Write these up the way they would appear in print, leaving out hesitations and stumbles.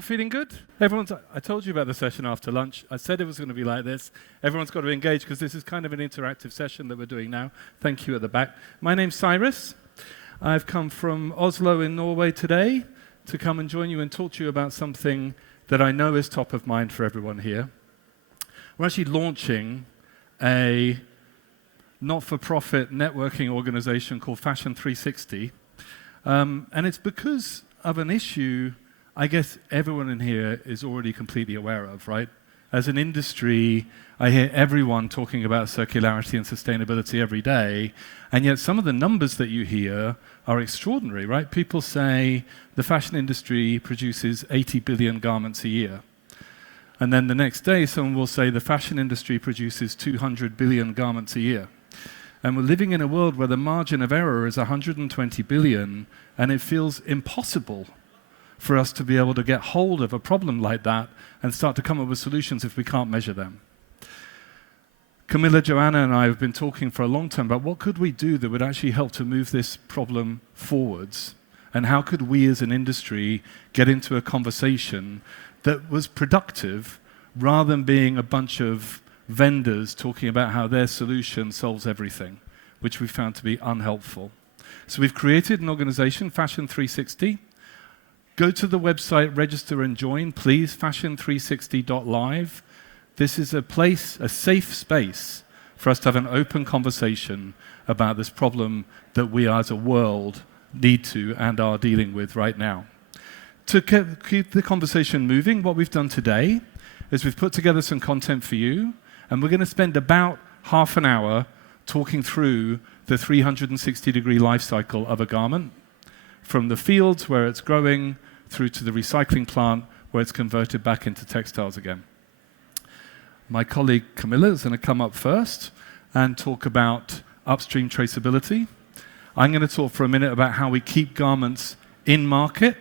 Everyone feeling good? I told you about the session after lunch. I said it was going to be like this. Everyone's got to engage because this is kind of an interactive session that we're doing now. Thank you at the back. My name's Cyrus. I've come from Oslo in Norway today to come and join you and talk to you about something that I know is top of mind for everyone here. We're actually launching a not-for-profit networking organization called FASHION360. And it's because of an issue I guess everyone in here is already completely aware of, right? As an industry, I hear everyone talking about circularity and sustainability every day, and yet some of the numbers that you hear are extraordinary, right? People say the fashion industry produces 80 billion garments a year. And then the next day, someone will say the fashion industry produces 200 billion garments a year. And we're living in a world where the margin of error is 120 billion, and it feels impossible for us to be able to get hold of a problem like that and start to come up with solutions if we can't measure them. Camilla, Johanna, and I have been talking for a long time about what could we do that would actually help to move this problem forwards, and how could we as an industry get into a conversation that was productive rather than being a bunch of vendors talking about how their solution solves everything, which we found to be unhelpful. So we've created an organization, FASHION360. Go to the website, register and join, please, fashion360.live. This is a place, a safe space for us to have an open conversation about this problem that we as a world need to and are dealing with right now. To keep the conversation moving, what we've done today is we've put together some content for you, and we're going to spend about half an hour talking through the 360-degree life cycle of a garment, from the fields where it's growing through to the recycling plant where it's converted back into textiles again. My colleague Camilla is going to come up first and talk about upstream traceability. I'm going to talk for a minute about how we keep garments in market,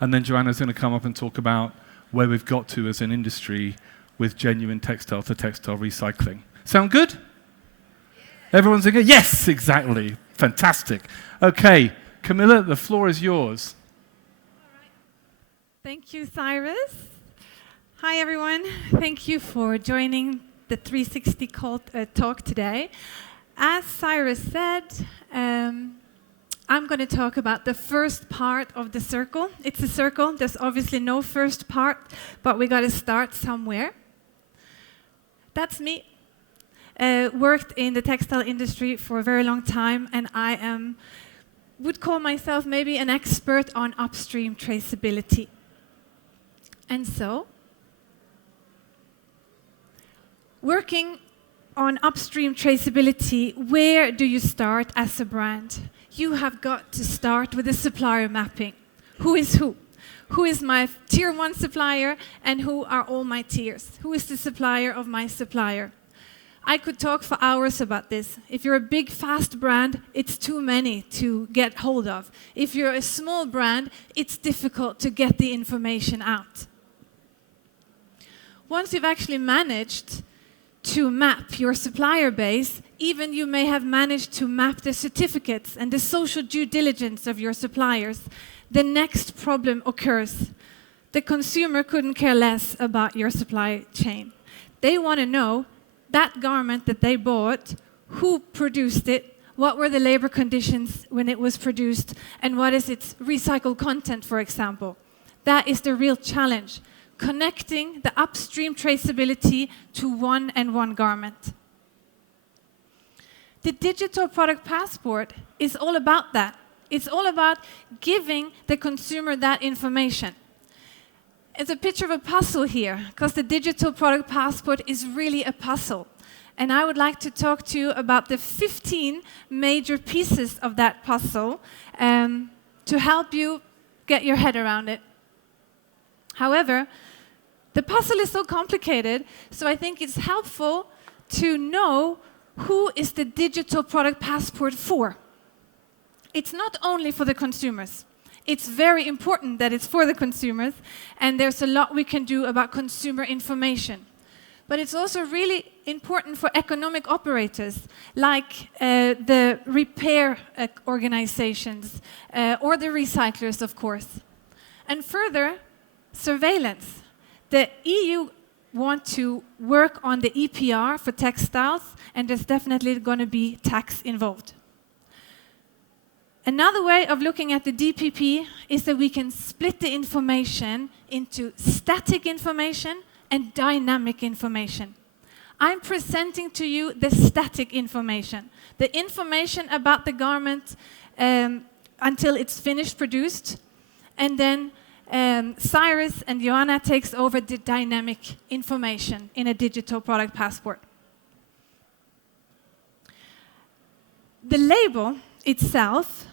and then Johanna's going to come up and talk about where we've got to as an industry with genuine textile to textile recycling. Sound good? Yeah. Everyone's again? Yes, exactly. Fantastic. Okay, Camilla, the floor is yours. All right. Thank you, Cyrus. Hi, everyone. Thank you for joining the 360 talk today. As Cyrus said, I'm going to talk about the first part of the circle. It's a circle. There's obviously no first part, but we got to start somewhere. That's me. Worked in the textile industry for a very long time, and I would call myself maybe an expert on upstream traceability. And so, working on upstream traceability, where do you start as a brand? You have got to start with a supplier mapping. Who is who? Who is my tier 1 supplier, and who are all my tiers? Who is the supplier of my supplier? I could talk for hours about this. If you're a big, fast brand, it's too many to get hold of. If you're a small brand, it's difficult to get the information out. Once you've actually managed to map your supplier base, even you may have managed to map the certificates and the social due diligence of your suppliers, the next problem occurs. The consumer couldn't care less about your supply chain. They want to know that garment that they bought, who produced it, what were the labor conditions when it was produced, and what is its recycled content, for example. That is the real challenge, connecting the upstream traceability to one and one garment. The digital product passport is all about that. It's all about giving the consumer that information. It's a picture of a puzzle here, because the digital product passport is really a puzzle. And I would like to talk to you about the 15 major pieces of that puzzle to help you get your head around it. However, the puzzle is so complicated, so I think it's helpful to know who is the digital product passport for. It's not only for the consumers. It's very important that it's for the consumers, and there's a lot we can do about consumer information. But it's also really important for economic operators, like the repair organizations, or the recyclers, of course. And further, Surveillance. The EU want to work on the EPR for textiles, and there's definitely going to be tax involved. Another way of looking at the DPP is that we can split the information into static information and dynamic information. I'm presenting to you the static information, the information about the garment until it's finished produced, and then Cyrus and Johanna takes over the dynamic information in a digital product passport. The label itself,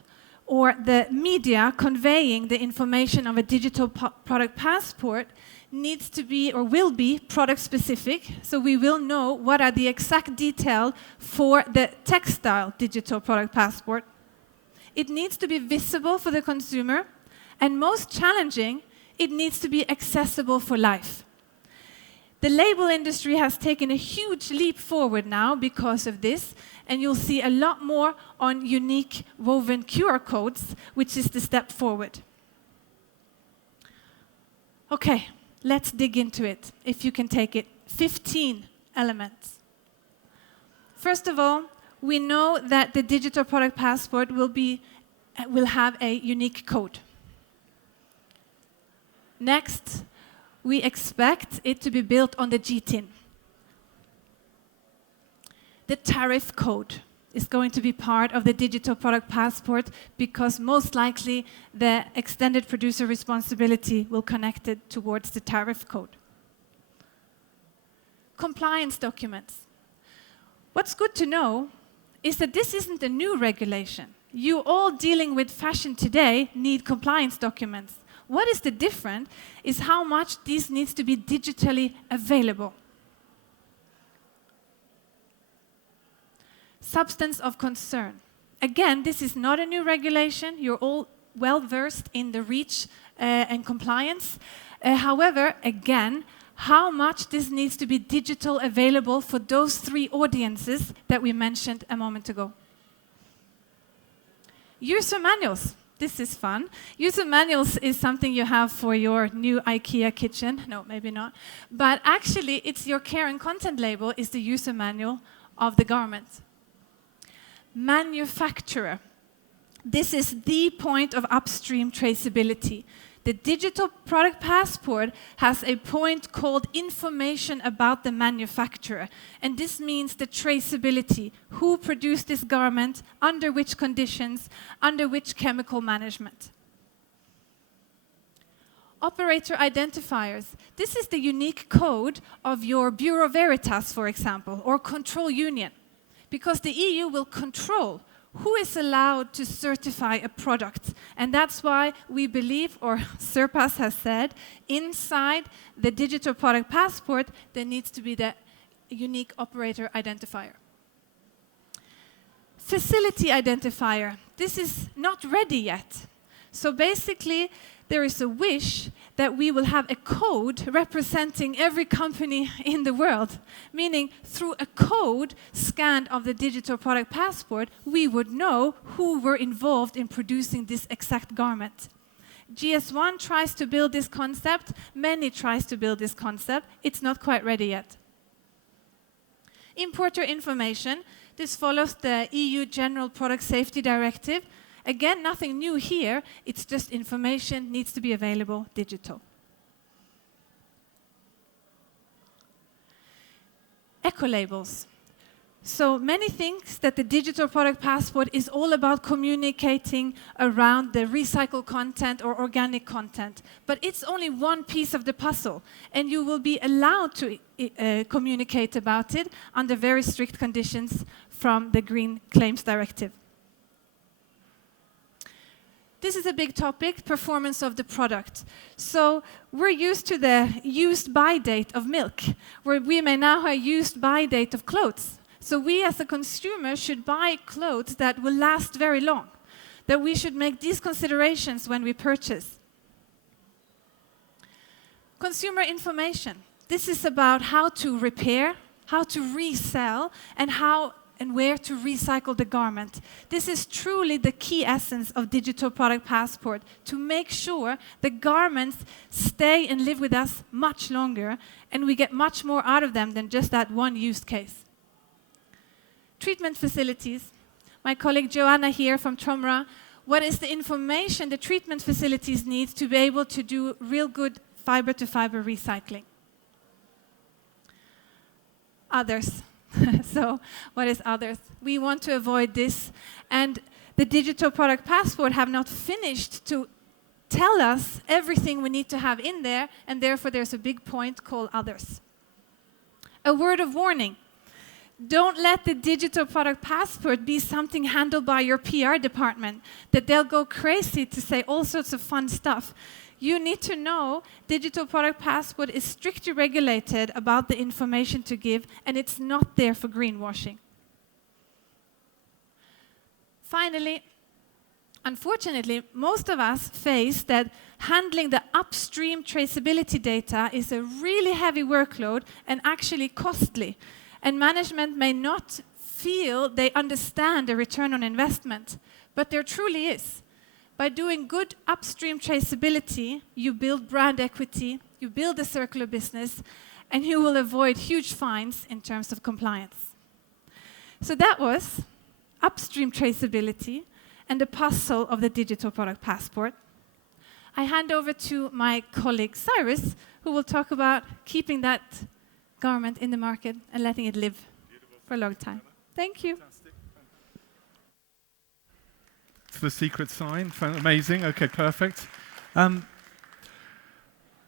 or the media conveying the information of a digital product passport, needs to be or will be product specific, so we will know what are the exact details for the textile digital product passport. It needs to be visible for the consumer, and most challenging, it needs to be accessible for life. The label industry has taken a huge leap forward now because of this, and you'll see a lot more on unique woven QR codes, which is the step forward. Okay, let's dig into it, if you can take it. 15 elements. First of all, we know that the digital product passport will have a unique code. Next, we expect it to be built on the GTIN. The tariff code is going to be part of the digital product passport because most likely the extended producer responsibility will connect it towards the tariff code. Compliance documents. What's good to know is that this isn't a new regulation. You all dealing with fashion today need compliance documents. What is the difference is how much these needs to be digitally available. Substance of concern. Again, this is not a new regulation. You're all well versed in the REACH and compliance. However, again, how much this needs to be digital available for those three audiences that we mentioned a moment ago. User manuals. This is fun. User manuals is something you have for your new IKEA kitchen. No, maybe not. But actually, it's your care and content label is the user manual of the garment. Manufacturer. This is the point of upstream traceability. The digital product passport has a point called information about the manufacturer. And this means the traceability. Who produced this garment, under which conditions, under which chemical management. Operator identifiers. This is the unique code of your Bureau Veritas, for example, or control union. Because the EU will control who is allowed to certify a product. And that's why we believe, or Surpass has said, inside the digital product passport, there needs to be the unique operator identifier. Facility identifier. This is not ready yet. So basically, there is a wish that we will have a code representing every company in the world, meaning through a code scanned of the digital product passport, we would know who were involved in producing this exact garment. GS1 tries to build this concept, many tries to build this concept, it's not quite ready yet. Importer information, this follows the EU General Product Safety Directive. Again, nothing new here, it's just information needs to be available digital. Eco-labels. So many think that the digital product passport is all about communicating around the recycled content or organic content. But it's only one piece of the puzzle, and you will be allowed to communicate about it under very strict conditions from the Green Claims Directive. This is a big topic, performance of the product. So we're used to the used by date of milk, where we may now have used by date of clothes. So we as a consumer should buy clothes that will last very long, that we should make these considerations when we purchase. Consumer information. This is about how to repair, how to resell, and how and where to recycle the garment. This is truly the key essence of Digital Product Passport, to make sure the garments stay and live with us much longer, and we get much more out of them than just that one use case. Treatment facilities. My colleague Johanna here from TOMRA, what is the information the treatment facilities need to be able to do real good fiber-to-fiber recycling? Others. So what is others? We want to avoid this, and the Digital Product Passport have not finished to tell us everything we need to have in there, and therefore there's a big point called others. A word of warning. Don't let the Digital Product Passport be something handled by your PR department, that they'll go crazy to say all sorts of fun stuff. You need to know Digital Product Passport is strictly regulated about the information to give, and it's not there for greenwashing. Finally, unfortunately, most of us face that handling the upstream traceability data is a really heavy workload and actually costly. And management may not feel they understand the return on investment, but there truly is. By doing good upstream traceability, you build brand equity, you build a circular business, and you will avoid huge fines in terms of compliance. So that was upstream traceability and the puzzle of the Digital Product Passport. I hand over to my colleague Cyrus, who will talk about keeping that garment in the market and letting it live for a long time. Thank you. It's the secret sign. Amazing. Okay, perfect.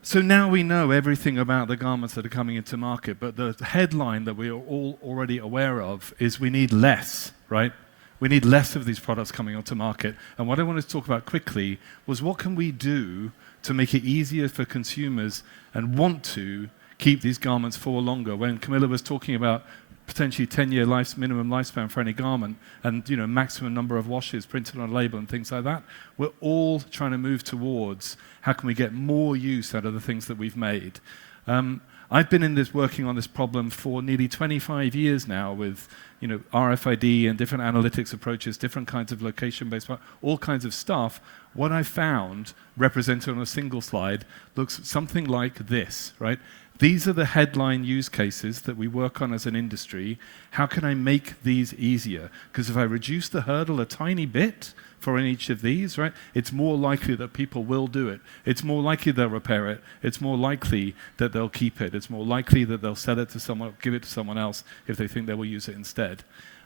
So now we know everything about the garments that are coming into market, but the headline that we are all already aware of is we need less, right? We need less of these products coming onto market. And what I wanted to talk about quickly was what can we do to make it easier for consumers and want to keep these garments for longer. When Camilla was talking about potentially 10-year minimum lifespan for any garment and maximum number of washes printed on a label and things like that, we're all trying to move towards how can we get more use out of the things that we've made. I've been working on this problem for nearly 25 years now with RFID and different analytics approaches, different kinds of location-based, all kinds of stuff. What I found, represented on a single slide, looks something like this, right? These are the headline use cases that we work on as an industry. How can I make these easier? Because if I reduce the hurdle a tiny bit for each of these, right, it's more likely that people will do it. It's more likely they'll repair it. It's more likely that they'll keep it. It's more likely that they'll sell it to someone, give it to someone else if they think they will use it instead.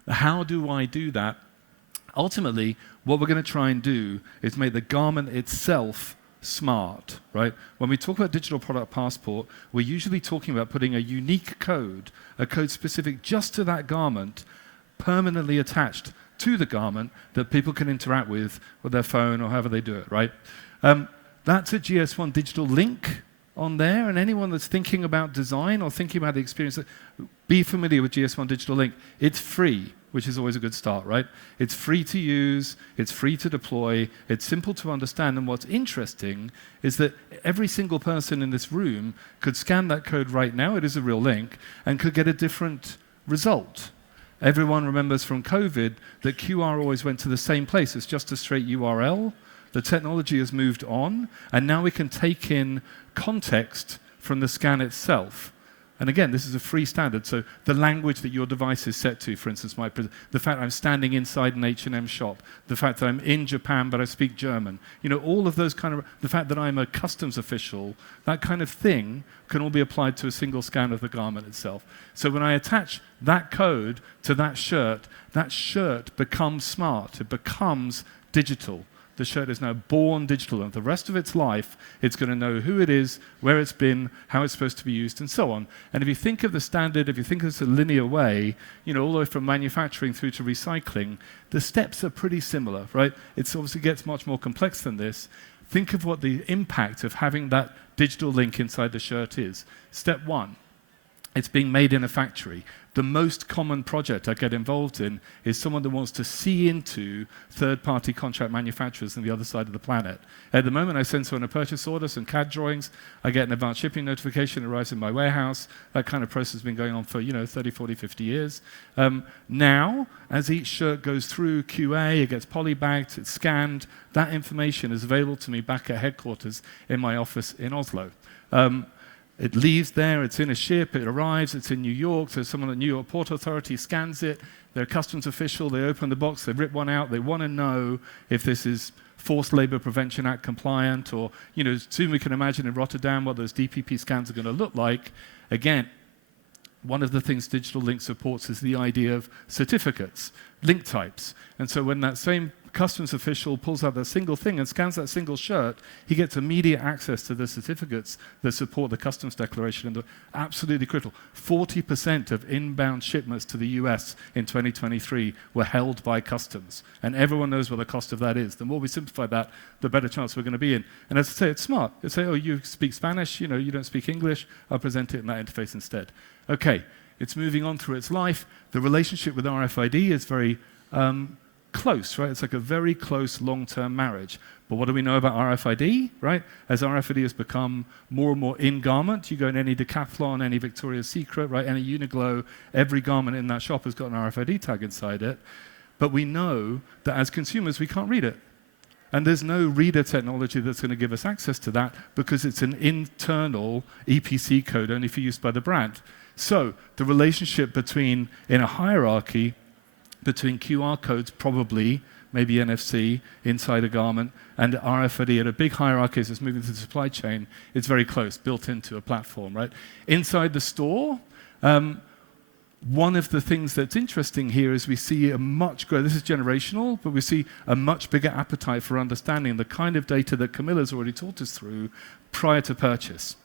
How do I do that? Ultimately, what we're going to try and do is make the garment itself smart, right? When we talk about Digital Product Passport, we're usually talking about putting a unique code, a code specific just to that garment, permanently attached to the garment that people can interact with their phone or however they do it, right? That's a GS1 digital link on there, and anyone that's thinking about design or thinking about the experience, be familiar with GS1 digital link. It's free, which is always a good start, right? It's free to use, it's free to deploy, it's simple to understand, and what's interesting is that every single person in this room could scan that code right now, it is a real link, and could get a different result. Everyone remembers from COVID that QR always went to the same place. It's just a straight URL. The technology has moved on, and now we can take in context from the scan itself. And again, this is a free standard, so the language that your device is set to, for instance, the fact I'm standing inside an H&M shop, the fact that I'm in Japan but I speak German, all of those the fact that I'm a customs official, that kind of thing can all be applied to a single scan of the garment itself. So when I attach that code to that shirt becomes smart, it becomes digital. The shirt is now born digital, and the rest of its life, it's going to know who it is, where it's been, how it's supposed to be used, and so on. And if you think of the standard, if you think of this a linear way, all the way from manufacturing through to recycling, the steps are pretty similar, right? It obviously gets much more complex than this. Think of what the impact of having that digital link inside the shirt is. Step one, it's being made in a factory. The most common project I get involved in is someone that wants to see into third-party contract manufacturers on the other side of the planet. At the moment, I send someone a purchase order, some CAD drawings, I get an advanced shipping notification, it arrives in my warehouse. That kind of process has been going on for 30, 40, 50 years. Now, as each shirt goes through QA, it gets polybagged, it's scanned, that information is available to me back at headquarters in my office in Oslo. It leaves there, it's in a ship, it arrives, it's in New York, so someone at New York Port Authority scans it, they're a customs official, they open the box, they rip one out, they want to know if this is Forced Labor Prevention Act compliant, or, soon we can imagine in Rotterdam what those DPP scans are going to look like. Again, one of the things Digital Link supports is the idea of certificates, link types. And so when that same customs official pulls out that single thing and scans that single shirt, he gets immediate access to the certificates that support the customs declaration. And absolutely critical. 40% of inbound shipments to the US in 2023 were held by customs. And everyone knows what the cost of that is. The more we simplify that, the better chance we're going to be in. And as I say, it's smart. You say, oh, you speak Spanish, you don't speak English, I'll present it in that interface instead. Okay, it's moving on through its life. The relationship with RFID is very close, right? It's like a very close long-term marriage. But what do we know about RFID, right? As RFID has become more and more in garment, you go in any Decathlon, any Victoria's Secret, right? Any Uniqlo, every garment in that shop has got an RFID tag inside it. But we know that as consumers, we can't read it. And there's no reader technology that's going to give us access to that because it's an internal EPC code only for use by the brand. So the relationship in a hierarchy, between QR codes, probably, maybe NFC, inside a garment, and RFID at a big hierarchy as it's moving through the supply chain, it's very close, built into a platform, right? Inside the store, one of the things that's interesting here is we see a much greater, this is generational, but we see a much bigger appetite for understanding the kind of data that Camilla's already talked us through prior to purchase.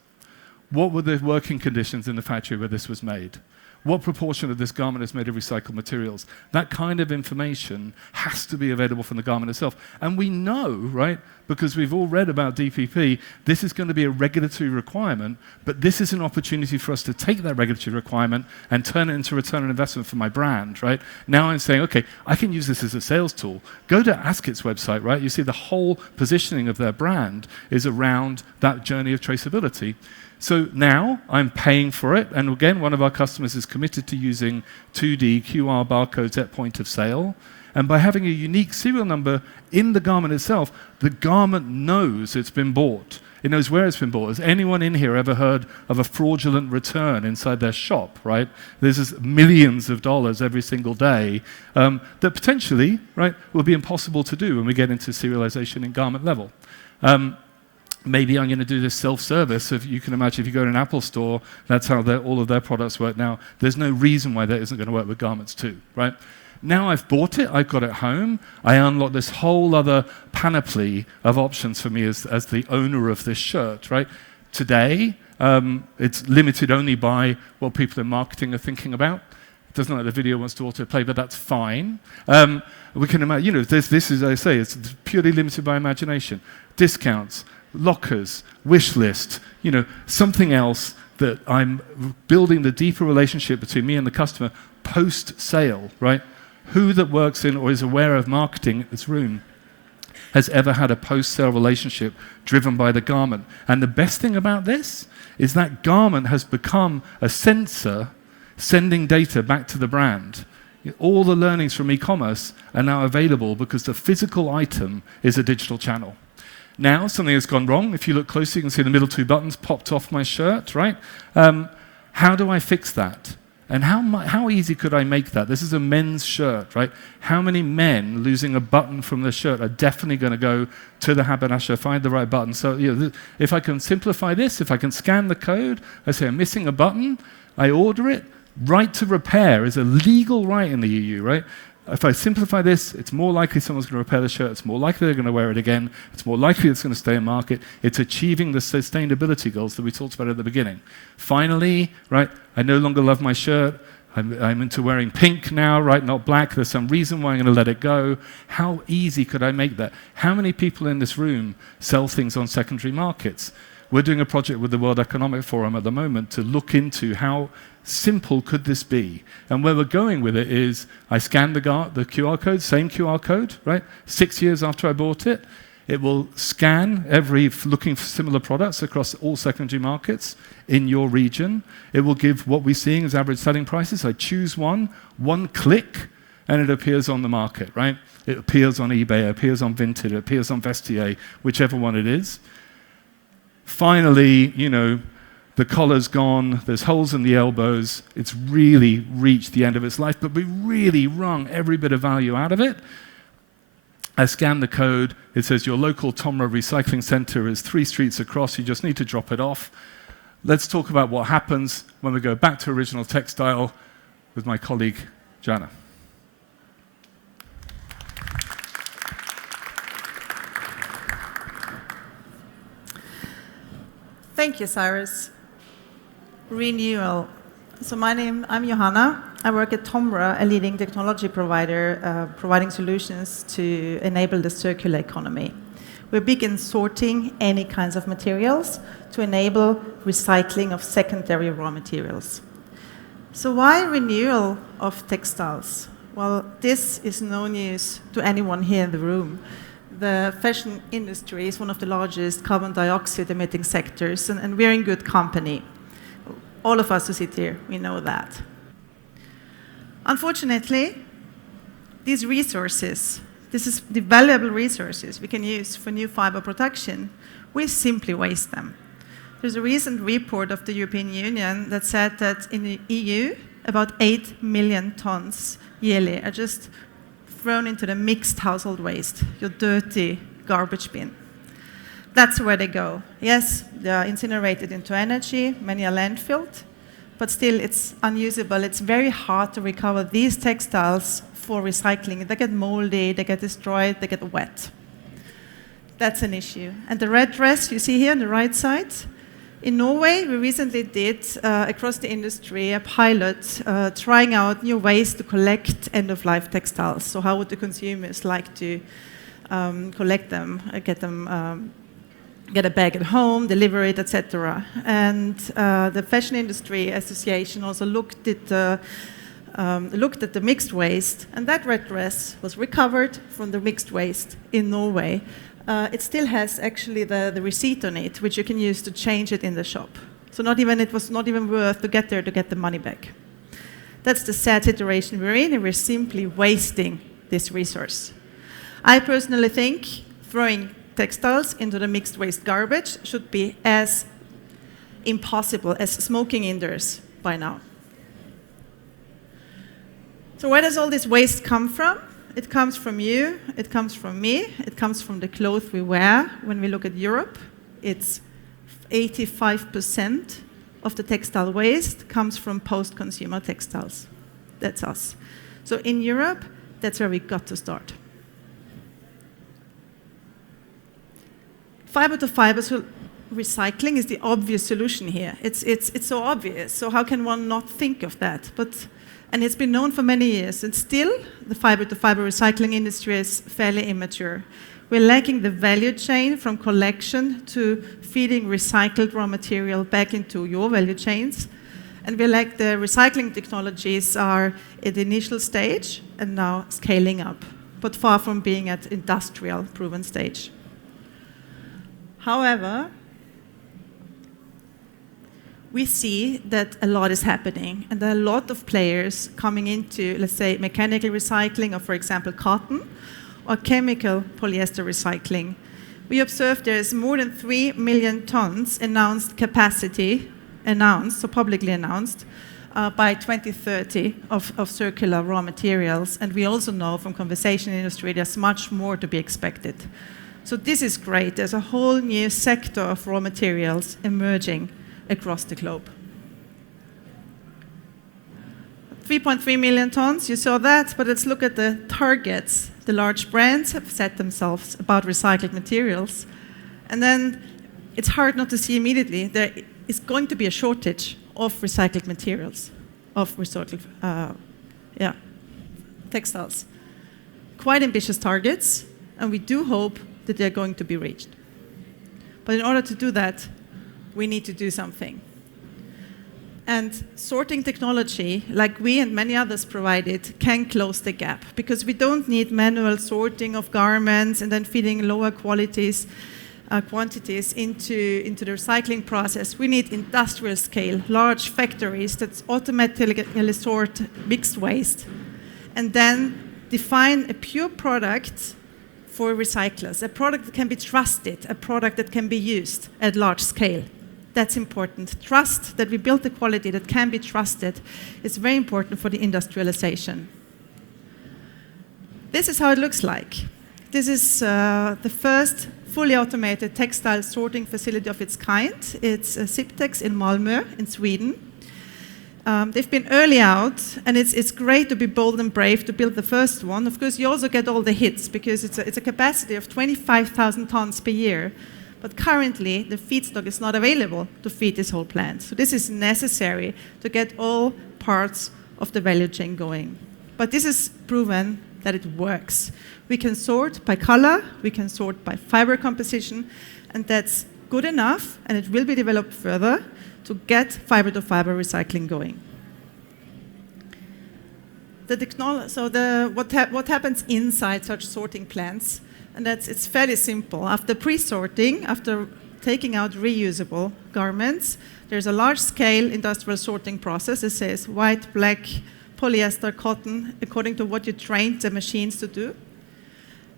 What were the working conditions in the factory where this was made? What proportion of this garment is made of recycled materials? That kind of information has to be available from the garment itself. And we know, right, because we've all read about DPP, this is going to be a regulatory requirement, but this is an opportunity for us to take that regulatory requirement and turn it into return on investment for my brand, right? Now I'm saying, okay, I can use this as a sales tool. Go to Askit's website, right? You see the whole positioning of their brand is around that journey of traceability. So now I'm paying for it, and again, one of our customers is committed to using 2D QR barcodes at point of sale. And by having a unique serial number in the garment itself, the garment knows it's been bought. It knows where it's been bought. Has anyone in here ever heard of a fraudulent return inside their shop, right? There's just millions of dollars every single day that potentially, right, will be impossible to do when we get into serialization in garment level. Maybe I'm going to do this self-service. If you can imagine, if you go to an Apple store, that's how all of their products work now. There's no reason why that isn't going to work with garments too, right? Now I've bought it, I've got it home, I unlock this whole other panoply of options for me as the owner of this shirt, right? Today, it's limited only by what people in marketing are thinking about. It doesn't like the video wants to autoplay, but that's fine. We can imagine, this is, as I say, it's purely limited by imagination. Discounts, lockers, wish list, something else that I'm building the deeper relationship between me and the customer post-sale, right? Who that works in or is aware of marketing in this room has ever had a post-sale relationship driven by the garment? And the best thing about this is that garment has become a sensor sending data back to the brand. All the learnings from e-commerce are now available because the physical item is a digital channel. Now, something has gone wrong. If you look closely, you can see the middle two buttons popped off my shirt, right? How do I fix that? And how easy could I make that? This is a men's shirt, right? How many men losing a button from their shirt are definitely going to go to the haberdasher, find the right button? So if I can simplify this, if I can scan the code, I say I'm missing a button, I order it. Right to repair is a legal right in the EU, right? If I simplify this, it's more likely someone's going to repair the shirt, it's more likely they're going to wear it again, it's more likely it's going to stay in market, it's achieving the sustainability goals that we talked about at the beginning. Finally, right, I no longer love my shirt, I'm into wearing pink now, right, not black, there's some reason why I'm going to let it go. How easy could I make that? How many people in this room sell things on secondary markets? We're doing a project with the World Economic Forum at the moment to look into how simple could this be. And where we're going with it is, I scan the QR code, same QR code, right? 6 years after I bought it, it will scan looking for similar products across all secondary markets in your region. It will give what we're seeing as average selling prices. I choose one click, and it appears on the market, right? It appears on eBay, it appears on Vinted, it appears on Vestiaire, whichever one it is. Finally, the collar's gone, there's holes in the elbows, it's really reached the end of its life, but we really wrung every bit of value out of it. I scan the code, it says your local TOMRA recycling center is 3 streets across, you just need to drop it off. Let's talk about what happens when we go back to original textile with my colleague, Johanna. Thank you, Cyrus. Renewal. So I'm Johanna. I work at TOMRA, a leading technology provider providing solutions to enable the circular economy. We're big in sorting any kinds of materials to enable recycling of secondary raw materials. So why renewal of textiles? Well, this is no news to anyone here in the room. The fashion industry is one of the largest carbon dioxide emitting sectors, and we're in good company. All of us who sit here, we know that. Unfortunately, these resources, this is the valuable resources we can use for new fiber production, we simply waste them. There's a recent report of the European Union that said that in the EU, about 8 million tons yearly are just thrown into the mixed household waste, your dirty garbage bin. That's where they go. Yes, they are incinerated into energy, many are landfilled, but still it's unusable. It's very hard to recover these textiles for recycling. They get moldy, they get destroyed, they get wet. That's an issue. And the red dress you see here on the right side, in Norway, we recently did, across the industry, a pilot trying out new ways to collect end-of-life textiles. So how would the consumers like to collect them, get a bag at home, deliver it, etc. And the Fashion Industry Association also looked at the mixed waste, and that red dress was recovered from the mixed waste in Norway. It still has actually the receipt on it, which you can use to change it in the shop. So it was not even worth to get there to get the money back. That's the sad situation we're in, and we're simply wasting this resource. I personally think throwing textiles into the mixed waste garbage should be as impossible as smoking indoors by now. So where does all this waste come from? It comes from you, it comes from me, it comes from the clothes we wear. When we look at Europe, it's 85% of the textile waste comes from post-consumer textiles. That's us. So in Europe, that's where we got to start. Fiber-to-fiber recycling is the obvious solution here. It's so obvious, so how can one not think of that? And it's been known for many years, and still the fiber-to-fiber recycling industry is fairly immature. We're lacking the value chain from collection to feeding recycled raw material back into your value chains. And we lack the recycling technologies are at the initial stage and now scaling up, but far from being at industrial proven stage. However, we see that a lot is happening, and there are a lot of players coming into, let's say, mechanical recycling of, for example, cotton, or chemical polyester recycling. We observe there is more than 3 million tons announced capacity, so publicly announced, by 2030 of circular raw materials. And we also know from conversation industry there's much more to be expected. So this is great. There's a whole new sector of raw materials emerging across the globe. 3.3 million tons, you saw that, but let's look at the targets the large brands have set themselves about recycled materials. And then it's hard not to see immediately there is going to be a shortage of recycled materials, of recycled textiles. Quite ambitious targets, and we do hope that they're going to be reached. But in order to do that, we need to do something. And sorting technology, like we and many others provide it, can close the gap, because we don't need manual sorting of garments and then feeding lower quantities into the recycling process. We need industrial scale, large factories that automatically sort mixed waste and then define a pure product for recyclers, a product that can be trusted, a product that can be used at large scale. That's important. Trust, that we build the quality that can be trusted, is very important for the industrialization. This is how it looks like. This is the first fully automated textile sorting facility of its kind. It's Siptex in Malmö in Sweden. They've been early out, and it's great to be bold and brave to build the first one. Of course, you also get all the hits, because it's a capacity of 25,000 tons per year. But currently, the feedstock is not available to feed this whole plant. So this is necessary to get all parts of the value chain going. But this is proven that it works. We can sort by color, we can sort by fiber composition, and that's good enough, and it will be developed further to get fiber-to-fiber recycling going. What happens inside such sorting plants? And it's fairly simple. After pre-sorting, after taking out reusable garments, there's a large-scale industrial sorting process. It says white, black, polyester, cotton, according to what you trained the machines to do.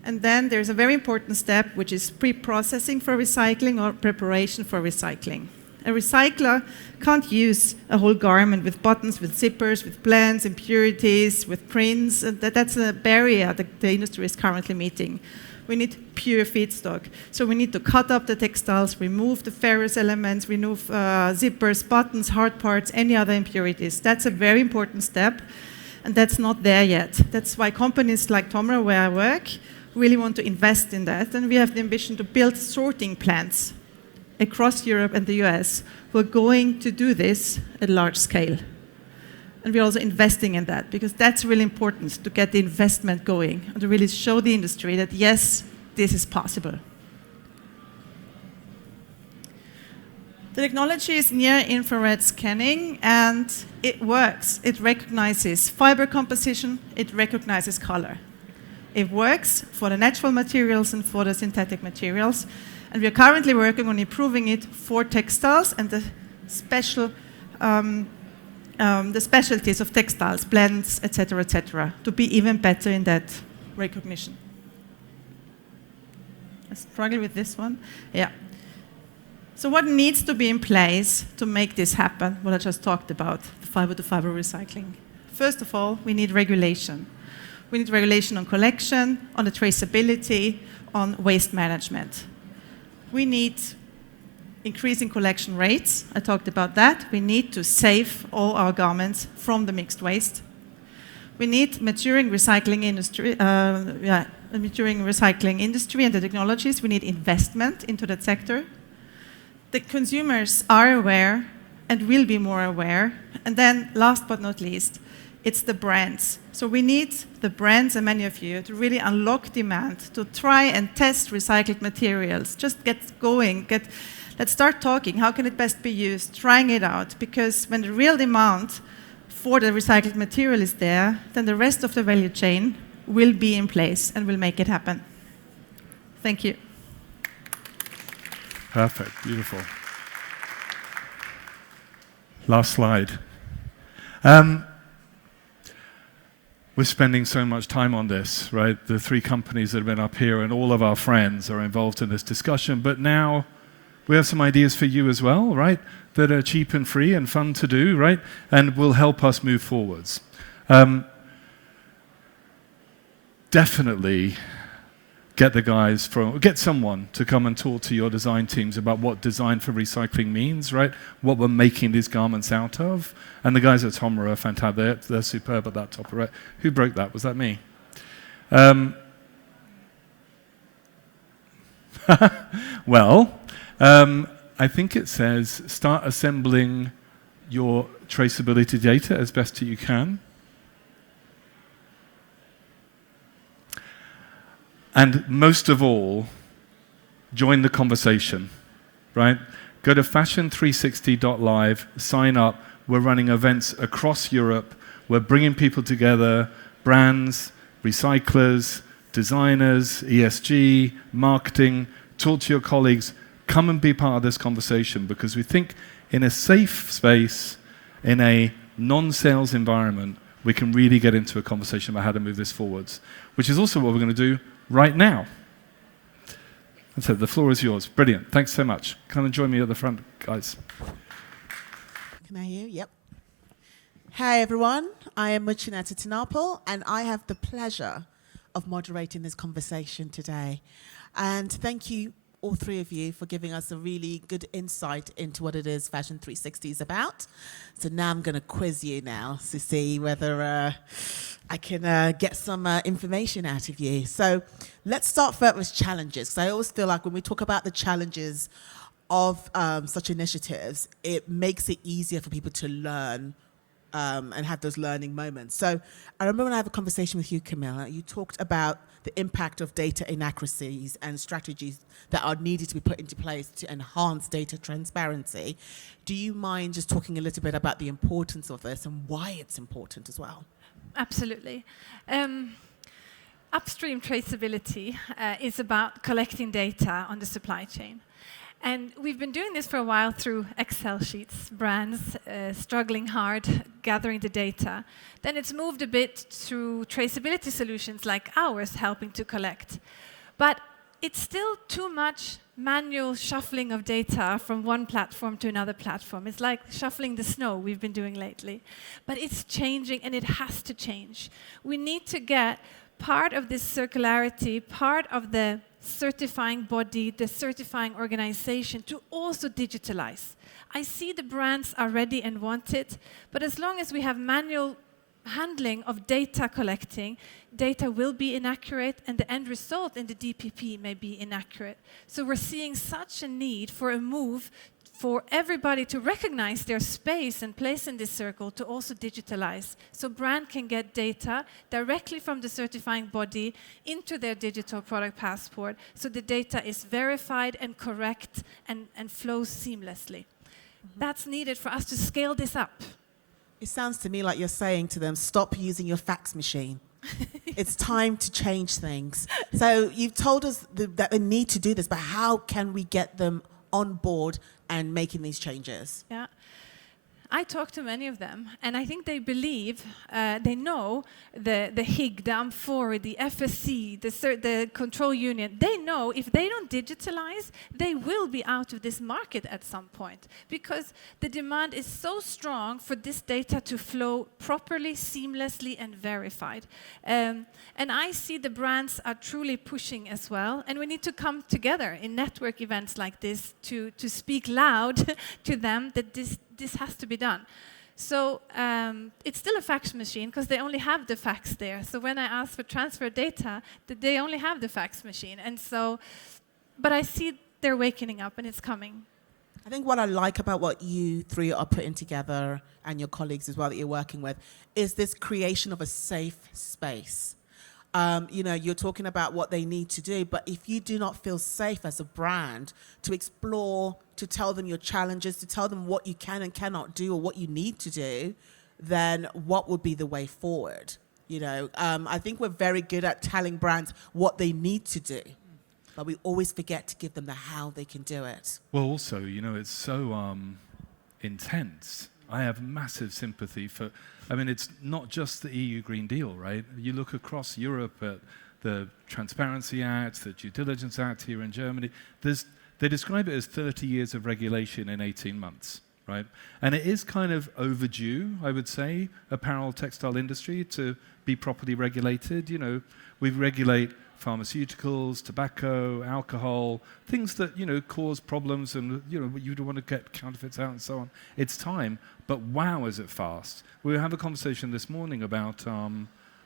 And then there's a very important step, which is pre-processing for recycling or preparation for recycling. A recycler can't use a whole garment with buttons, with zippers, with blends, impurities, with prints. And that's a barrier that the industry is currently meeting. We need pure feedstock. So we need to cut up the textiles, remove the ferrous elements, remove zippers, buttons, hard parts, any other impurities. That's a very important step, and that's not there yet. That's why companies like TOMRA, where I work, really want to invest in that. And we have the ambition to build sorting plants across Europe and the US who are going to do this at large scale. And we're also investing in that, because that's really important to get the investment going and to really show the industry that, yes, this is possible. The technology is near-infrared scanning, and it works. It recognizes fiber composition, it recognizes color. It works for the natural materials and for the synthetic materials. And we are currently working on improving it for textiles and the specialties of textiles, blends, etc., to be even better in that recognition. I struggle with this one. Yeah. So what needs to be in place to make this happen, what I just talked about, the fiber-to-fiber recycling? First of all, we need regulation. We need regulation on collection, on the traceability, on waste management. We need increasing collection rates. I talked about that. We need to save all our garments from the mixed waste. We need maturing recycling industry and the technologies. We need investment into that sector. The consumers are aware and will be more aware. And then, last but not least, it's the brands. So we need the brands, and many of you, to really unlock demand, to try and test recycled materials. Just get going. Let's start talking. How can it best be used? Trying it out. Because when the real demand for the recycled material is there, then the rest of the value chain will be in place and will make it happen. Thank you. Perfect. Beautiful. Last slide. We're spending so much time on this, right? The three companies that have been up here and all of our friends are involved in this discussion, but now we have some ideas for you as well, right? That are cheap and free and fun to do, right? And will help us move forwards. Definitely get someone to come and talk to your design teams about what design for recycling means, right? What we're making these garments out of. And the guys at TOMRA are fantastic. They're superb at that topic, right? Who broke that? Was that me? Well, I think it says start assembling your traceability data as best you can. And most of all, join the conversation, right? Go to fashion360.live, sign up. We're running events across Europe. We're bringing people together, brands, recyclers, designers, ESG, marketing. Talk to your colleagues. Come and be part of this conversation, because we think in a safe space, in a non-sales environment, we can really get into a conversation about how to move this forwards, which is also what we're going to do right now. And so the floor is yours. Brilliant. Thanks so much. Come and join me at the front, guys. Can I hear you? Yep. Hi, everyone. I am Muchaneta to Napel, and I have the pleasure of moderating this conversation today. And thank you, all three of you, for giving us a really good insight into what it is FASHION360 is about. So now I'm going to quiz you now to see whether I can get some information out of you. So let's start first with challenges. So I always feel like when we talk about the challenges of such initiatives, it makes it easier for people to learn and have those learning moments. So I remember when I had a conversation with you, Camilla, you talked about the impact of data inaccuracies and strategies that are needed to be put into place to enhance data transparency. Do you mind just talking a little bit about the importance of this and why it's important as well? Absolutely. Upstream traceability is about collecting data on the supply chain. And we've been doing this for a while through Excel sheets, brands struggling hard, gathering the data. Then it's moved a bit through traceability solutions like ours, helping to collect. But it's still too much manual shuffling of data from one platform to another platform. It's like shuffling the snow we've been doing lately. But it's changing, and it has to change. We need to get part of this circularity, part of the certifying body, the certifying organization, to also digitalize. I see the brands are ready and want it, but as long as we have manual handling of data collecting, data will be inaccurate, and the end result in the DPP may be inaccurate. So we're seeing such a need for a move for everybody to recognize their space and place in this circle, to also digitalize. So brand can get data directly from the certifying body into their digital product passport, so the data is verified and correct and flows seamlessly. That's needed for us to scale this up. It sounds to me like you're saying to them, stop using your fax machine. It's time to change things. So you've told us that they need to do this, but how can we get them on board and making these changes? Yeah. I talked to many of them, and I think they believe, they know the HIG, the AMFORI, the FSC, the control union. They know if they don't digitalize, they will be out of this market at some point, because the demand is so strong for this data to flow properly, seamlessly, and verified. And I see the brands are truly pushing as well, and we need to come together in network events like this to speak loud to them that this has to be done. So it's still a fax machine, because they only have the fax there. So when I ask for transfer data, they only have the fax machine. And so, but I see they're waking up, and it's coming. I think what I like about what you three are putting together, and your colleagues as well that you're working with, is this creation of a safe space. You know, you're talking about what they need to do, but if you do not feel safe as a brand to explore, to tell them your challenges, to tell them what you can and cannot do or what you need to do, then what would be the way forward? You know, I think we're very good at telling brands what they need to do, but we always forget to give them the how they can do it. Well, also, you know, it's so intense. I have massive sympathy for, I mean, it's not just the EU Green Deal, right? You look across Europe at the Transparency Act, the Due Diligence Act here in Germany. They describe it as 30 years of regulation in 18 months, right? And it is kind of overdue, I would say, apparel textile industry to be properly regulated. You know, we regulate pharmaceuticals, tobacco, alcohol, things that, you know, cause problems, and, you know, you don't want to get counterfeits out and so on. It's time, but wow, is it fast. We have a conversation this morning about,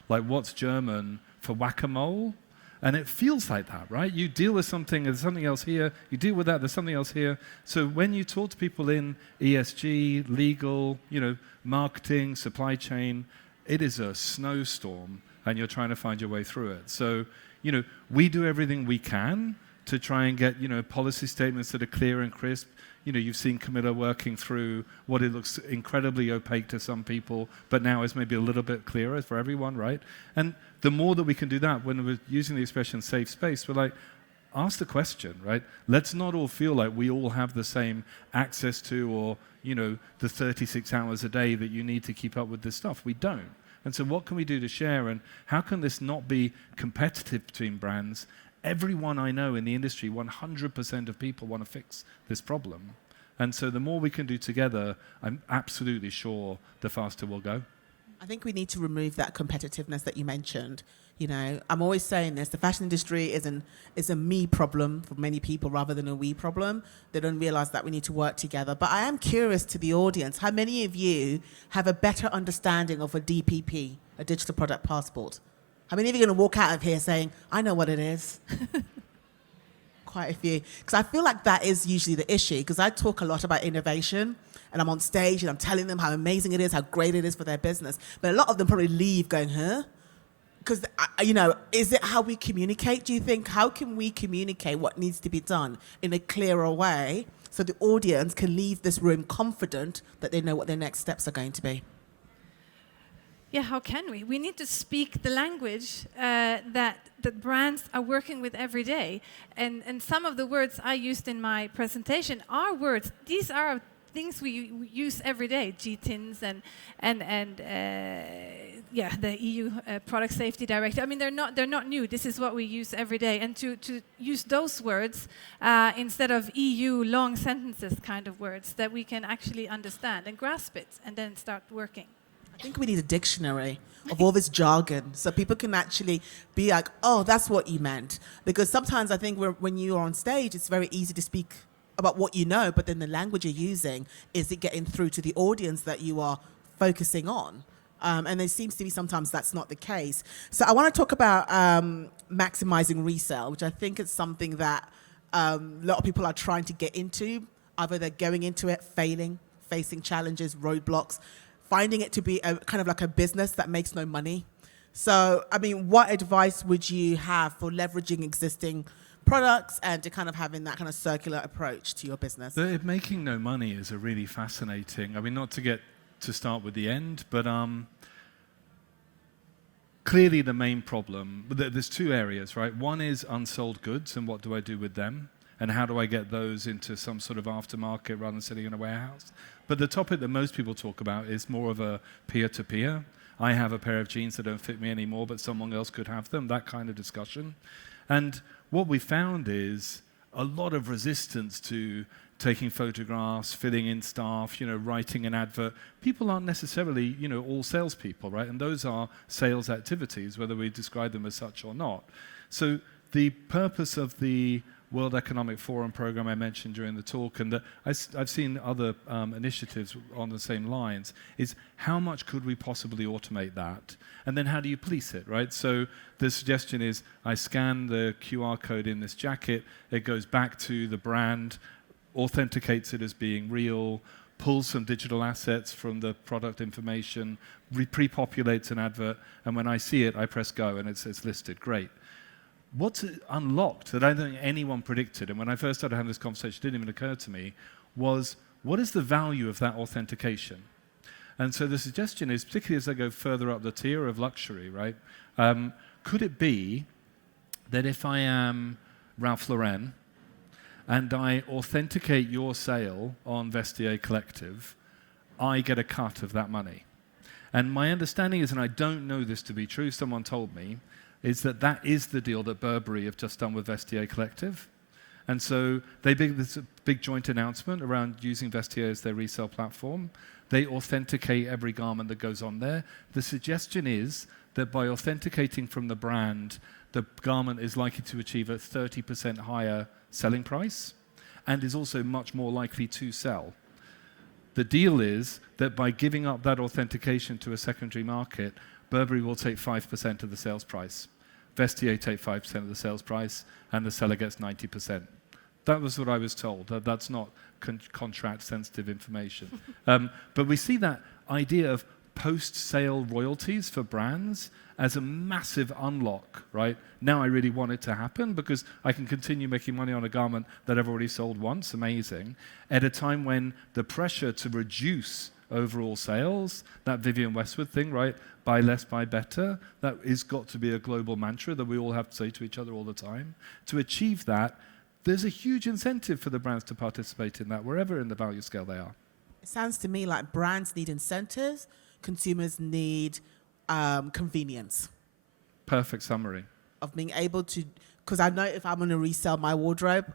like, what's German for whack-a-mole? And it feels like that, right? You deal with something, there's something else here. You deal with that, there's something else here. So when you talk to people in ESG, legal, you know, marketing, supply chain, it is a snowstorm, and you're trying to find your way through it. So, you know, we do everything we can to try and get, you know, policy statements that are clear and crisp. you've seen Camilla working through what it looks incredibly opaque to some people, but now is maybe a little bit clearer for everyone, right? And the more that we can do that, when we're using the expression safe space, we're like, ask the question, right? Let's not all feel like we all have the same access to, or, the 36 hours a day that you need to keep up with this stuff. We don't. And so what can we do to share, and how can this not be competitive between brands? Everyone I know in the industry, 100% of people want to fix this problem. And so the more we can do together, I'm absolutely sure the faster we'll go. I think we need to remove that competitiveness that you mentioned. I'm always saying this, the fashion industry is a me problem for many people rather than a we problem. They don't realize that we need to work together. But I am curious to the audience, how many of you have a better understanding of a DPP, a digital product passport? How many of you are going to walk out of here saying, I know what it is? Quite a few. Because I feel like that is usually the issue, because I talk a lot about innovation, and I'm on stage and I'm telling them how amazing it is, how great it is for their business. But a lot of them probably leave going, huh? Because, is it how we communicate, do you think? How can we communicate what needs to be done in a clearer way so the audience can leave this room confident that they know what their next steps are going to be? Yeah, how can we? We need to speak the language that the brands are working with every day. And some of the words I used in my presentation are words. These are things we use every day, GTINs and the EU Product Safety Directive. I mean, they're not new. This is what we use every day. And to use those words instead of EU long sentences kind of words that we can actually understand and grasp it and then start working. I think we need a dictionary of all this jargon so people can actually be like, oh, that's what you meant. Because sometimes I think when you're on stage, it's very easy to speak about what you know, but then the language you're using, is it getting through to the audience that you are focusing on? And there seems to be sometimes that's not the case. So I want to talk about maximizing resale, which I think is something that a lot of people are trying to get into. Either they're going into it, failing, facing challenges, roadblocks, finding it to be a kind of like a business that makes no money. So, I mean, what advice would you have for leveraging existing products and to kind of having that kind of circular approach to your business? Making no money is a really fascinating, I mean, not to get to start with the end, but clearly the main problem, there's two areas, right? One is unsold goods and what do I do with them? And how do I get those into some sort of aftermarket rather than sitting in a warehouse? But the topic that most people talk about is more of a peer-to-peer. I have a pair of jeans that don't fit me anymore, but someone else could have them, that kind of discussion. And what we found is a lot of resistance to taking photographs, filling in staff, writing an advert. People aren't necessarily, all salespeople, right? And those are sales activities, whether we describe them as such or not. So the purpose of the World Economic Forum program I mentioned during the talk, and I've seen other initiatives on the same lines, is how much could we possibly automate that? And then how do you police it, right? So the suggestion is I scan the QR code in this jacket, it goes back to the brand, authenticates it as being real, pulls some digital assets from the product information, pre-populates an advert, and when I see it, I press go and it's listed. Great. What's unlocked that I don't think anyone predicted, and when I first started having this conversation, it didn't even occur to me, was what is the value of that authentication? And so the suggestion is, particularly as I go further up the tier of luxury, right, could it be that if I am Ralph Lauren and I authenticate your sale on Vestiaire Collective, I get a cut of that money? And my understanding is, and I don't know this to be true, someone told me, is that is the deal that Burberry have just done with Vestiaire Collective. And so they did this big joint announcement around using Vestiaire as their resale platform. They authenticate every garment that goes on there. The suggestion is that by authenticating from the brand, the garment is likely to achieve a 30% higher selling price and is also much more likely to sell. The deal is that by giving up that authentication to a secondary market, Burberry will take 5% of the sales price. Vestiaire take 5% of the sales price, and the seller gets 90%. That was what I was told. That's not contract-sensitive information. But we see that idea of post-sale royalties for brands as a massive unlock, right? Now I really want it to happen because I can continue making money on a garment that I've already sold once, amazing, at a time when the pressure to reduce overall sales, that Vivienne Westwood thing, right? Buy less, buy better, that has got to be a global mantra that we all have to say to each other all the time. To achieve that, there's a huge incentive for the brands to participate in that, wherever in the value scale they are. It sounds to me like brands need incentives, consumers need convenience. Perfect summary. Of being able to, because I know if I'm going to resell my wardrobe,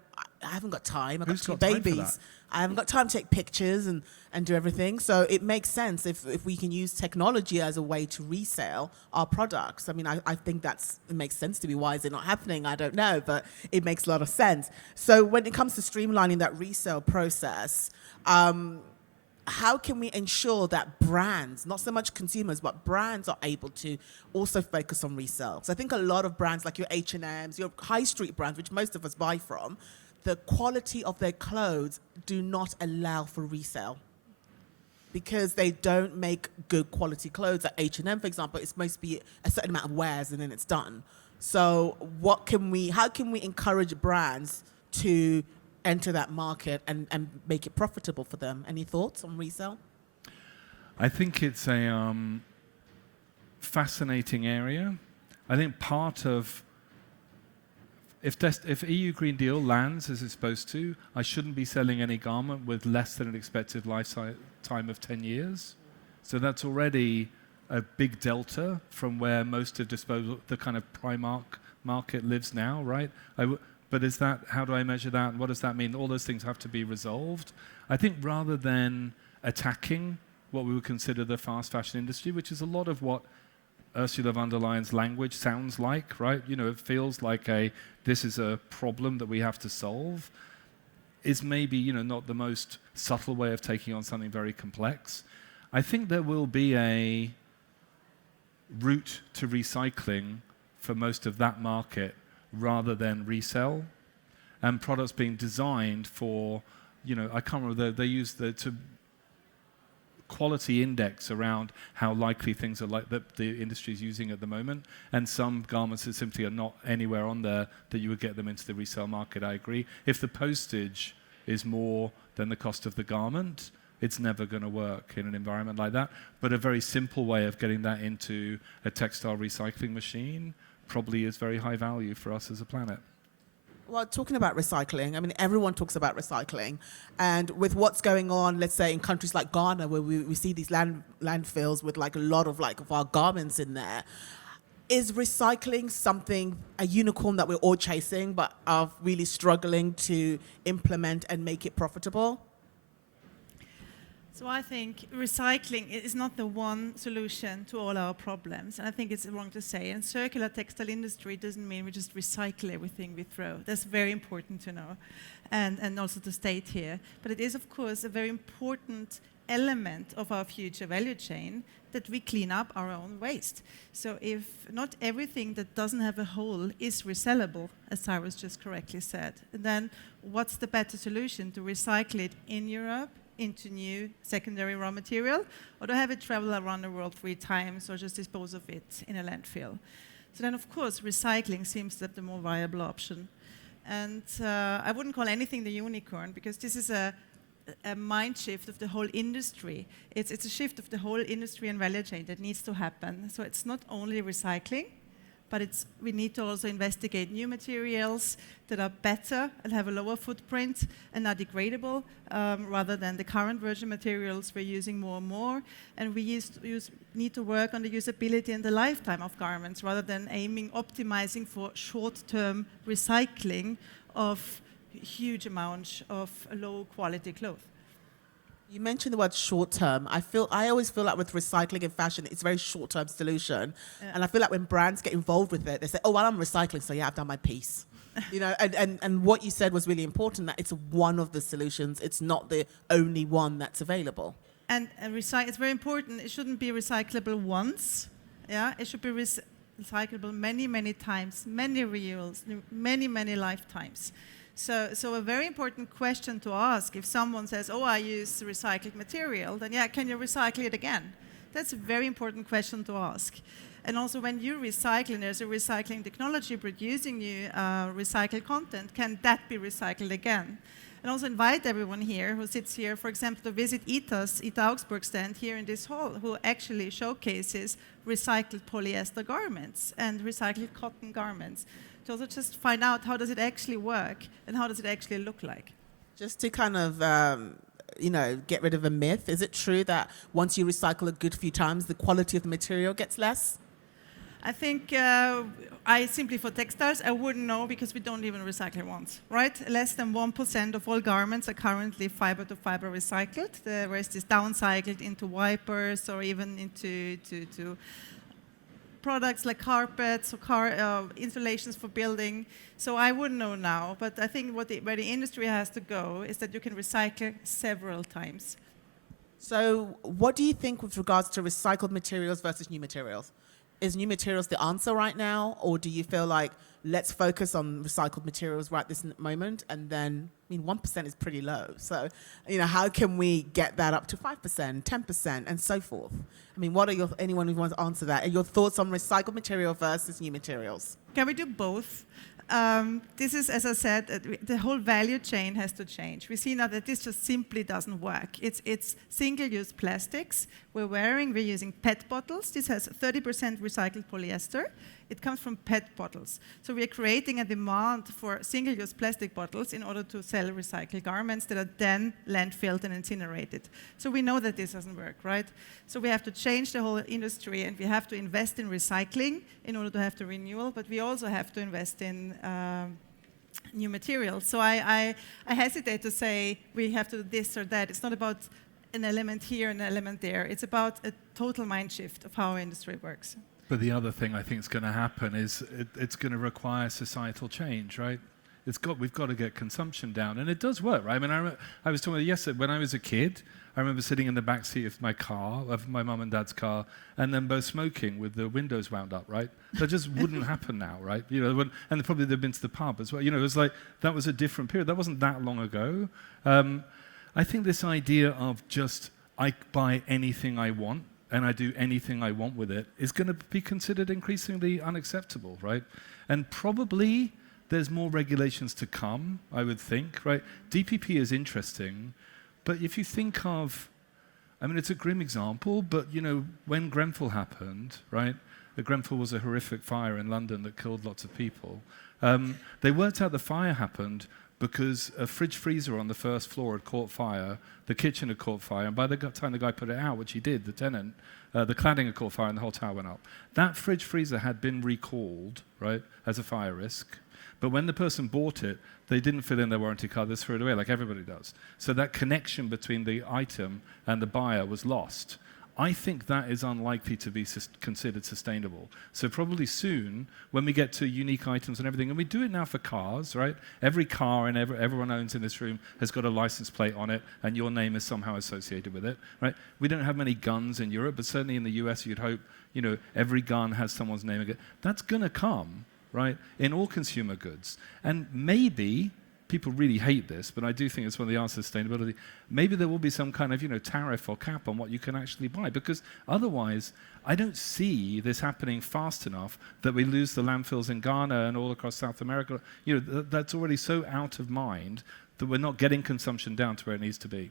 I haven't got time. I've got two babies. I haven't got time to take pictures and do everything. So it makes sense if we can use technology as a way to resell our products. I mean, I think it makes sense to me. Why is it not happening? I don't know, but it makes a lot of sense. So when it comes to streamlining that resale process, how can we ensure that brands, not so much consumers, but brands are able to also focus on resale? So I think a lot of brands like your H&Ms, your high street brands, which most of us buy from, the quality of their clothes do not allow for resale because they don't make good quality clothes. At H&M, for example, it's supposed to be a certain amount of wears and then it's done. So how can we encourage brands to enter that market and make it profitable for them? Any thoughts on resale? I think it's a fascinating area. I think part of, if EU Green Deal lands as it's supposed to, I shouldn't be selling any garment with less than an expected lifetime of 10 years. So that's already a big delta from where most of the kind of Primark market lives now, right? But is that, how do I measure that? And what does that mean? All those things have to be resolved. I think rather than attacking what we would consider the fast fashion industry, which is a lot of what Ursula von der Leyen's language sounds like, right? You know, it feels like this is a problem that we have to solve, is maybe, you know, not the most subtle way of taking on something very complex. I think there will be a route to recycling for most of that market rather than resell, and products being designed for, you know, I can't remember, they use the quality index around how likely things are like that the industry is using at the moment, and some garments that simply are not anywhere on there that you would get them into the resale market. I agree. If the postage is more than the cost of the garment, it's never going to work in an environment like that. But a very simple way of getting that into a textile recycling machine probably is very high value for us as a planet. Well, talking about recycling, I mean, everyone talks about recycling. And with what's going on, let's say in countries like Ghana, where we see these landfills with like a lot of our garments in there, is recycling something, a unicorn that we're all chasing, but are really struggling to implement and make it profitable? So I think recycling is not the one solution to all our problems, and I think it's wrong to say. And circular textile industry doesn't mean we just recycle everything we throw. That's very important to know, and also to state here. But it is, of course, a very important element of our future value chain that we clean up our own waste. So if not everything that doesn't have a hole is resellable, as Cyrus just correctly said, then what's the better solution? To recycle it in Europe into new secondary raw material, or to have it travel around the world 3 times, or just dispose of it in a landfill? So then, of course, recycling seems to have the more viable option. And I wouldn't call anything the unicorn, because this is a mind shift of the whole industry. It's a shift of the whole industry and value chain that needs to happen. So it's not only recycling, but we need to also investigate new materials that are better and have a lower footprint and are degradable, rather than the current virgin materials we're using more and more. And we need to work on the usability and the lifetime of garments, rather than optimizing for short-term recycling of huge amounts of low-quality clothes. You mentioned the word short-term. I always feel like with recycling in fashion, it's a very short-term solution. Yeah. And I feel like when brands get involved with it, they say, oh, well, I'm recycling, so yeah, I've done my piece. You know, and what you said was really important, that it's one of the solutions. It's not the only one that's available. And it's very important. It shouldn't be recyclable once. Yeah, it should be recyclable many, many times, many reuse, many, many lifetimes. So a very important question to ask, if someone says, oh, I use recycled material, then yeah, can you recycle it again? That's a very important question to ask. And also when you recycle, and there's a recycling technology producing new recycled content, can that be recycled again? And also invite everyone here who sits here, for example, to visit ITA Augsburg stand here in this hall, who actually showcases recycled polyester garments and recycled cotton garments. To also just find out how does it actually work and how does it actually look like. Just to kind of, get rid of a myth, is it true that once you recycle a good few times, the quality of the material gets less? I think simply for textiles, I wouldn't know because we don't even recycle once, right? Less than 1% of all garments are currently fiber-to-fiber recycled. The rest is downcycled into wipers or even into products like carpets or installations for building. So I wouldn't know now, but I think where the industry has to go is that you can recycle several times. So what do you think with regards to recycled materials versus new materials? Is new materials the answer right now, or do you feel like let's focus on recycled materials right this moment, and then, 1% is pretty low. So, how can we get that up to 5%, 10%, and so forth? What are anyone who wants to answer that? Are your thoughts on recycled material versus new materials? Can we do both? This is, as I said, the whole value chain has to change. We see now that this just simply doesn't work. It's single-use plastics. We're using PET bottles. This has 30% recycled polyester. It comes from PET bottles. So we are creating a demand for single-use plastic bottles in order to sell recycled garments that are then landfilled and incinerated. So we know that this doesn't work, right? So we have to change the whole industry, and we have to invest in recycling in order to have the renewal, but we also have to invest in new materials. So I hesitate to say we have to do this or that. It's not about an element here and an element there. It's about a total mind shift of how our industry works. But the other thing I think is going to happen is it's going to require societal change, right? We've got to get consumption down, and it does work, right? I was talking about yesterday, when I was a kid, I remember sitting in the back seat of my car, of my mum and dad's car, and then both smoking with the windows wound up, right? That just wouldn't happen now, right? And probably they've been to the pub as well. It was like, that was a different period. That wasn't that long ago. I think this idea of just, I buy anything I want, and I do anything I want with it, is going to be considered increasingly unacceptable, right? And probably there's more regulations to come, I would think, right? DPP is interesting, but if you think of, it's a grim example, but when Grenfell happened, right? The Grenfell was a horrific fire in London that killed lots of people. They worked out the fire happened because a fridge freezer on the first floor had caught fire, the kitchen had caught fire, and by the time the guy put it out, which he did, the tenant, the cladding had caught fire and the whole tower went up. That fridge freezer had been recalled, right, as a fire risk, but when the person bought it, they didn't fill in their warranty card, they threw it away like everybody does. So that connection between the item and the buyer was lost. I think that is unlikely to be considered sustainable. So probably soon, when we get to unique items and everything, and we do it now for cars, right? Every car and everyone owns in this room has got a license plate on it, and your name is somehow associated with it, right? We don't have many guns in Europe, but certainly in the US, you'd hope, every gun has someone's name again. That's going to come, right, in all consumer goods. And maybe people really hate this, but I do think it's one of the answers to sustainability. Maybe there will be some kind of, tariff or cap on what you can actually buy, because otherwise, I don't see this happening fast enough that we lose the landfills in Ghana and all across South America. That's already so out of mind that we're not getting consumption down to where it needs to be.